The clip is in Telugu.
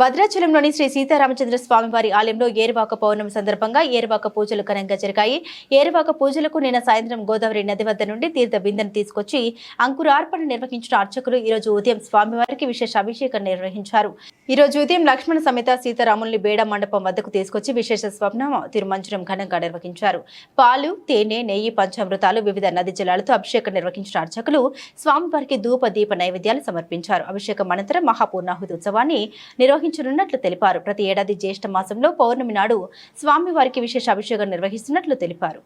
భద్రాచలంలోని శ్రీ సీతారామచంద్ర స్వామి వారి ఆలయంలో ఏరువాక పౌర్ణమి సందర్భంగా ఏరువాక పూజలు ఘనంగా జరిగాయి. ఏరువాక పూజలకు నిన్న సాయంత్రం గోదావరి నది వద్ద నుండి తీర్థ బిందెను తీసుకొచ్చి అంకురార్పణ నిర్వహించిన అర్చకులు ఈ రోజు ఉదయం స్వామివారికి విశేష అభిషేకం నిర్వహించారు. ఈ రోజు ఉదయం లక్ష్మణ సమేత సీతారాముల్ని బేడ మండపం వద్దకు తీసుకొచ్చి విశేష స్వప్న తిరుమంజనం ఘనంగా నిర్వహించారు. పాలు, తేనె, నెయ్యి, పంచామృతాలు, వివిధ నది జలాలతో అభిషేకం నిర్వహించిన అర్చకులు స్వామివారికి ధూప దీప నైవేద్యాలు సమర్పించారు. అభిషేకం అనంతరం మహాపూర్ణాహుతి ఉత్సవాన్ని నిర్వహించనున్నట్లు తెలిపారు. ప్రతి ఏడాది జ్యేష్ఠ మాసంలో పౌర్ణమి నాడు స్వామివారికి విశేష అభిషేకం నిర్వహిస్తున్నట్లు తెలిపారు.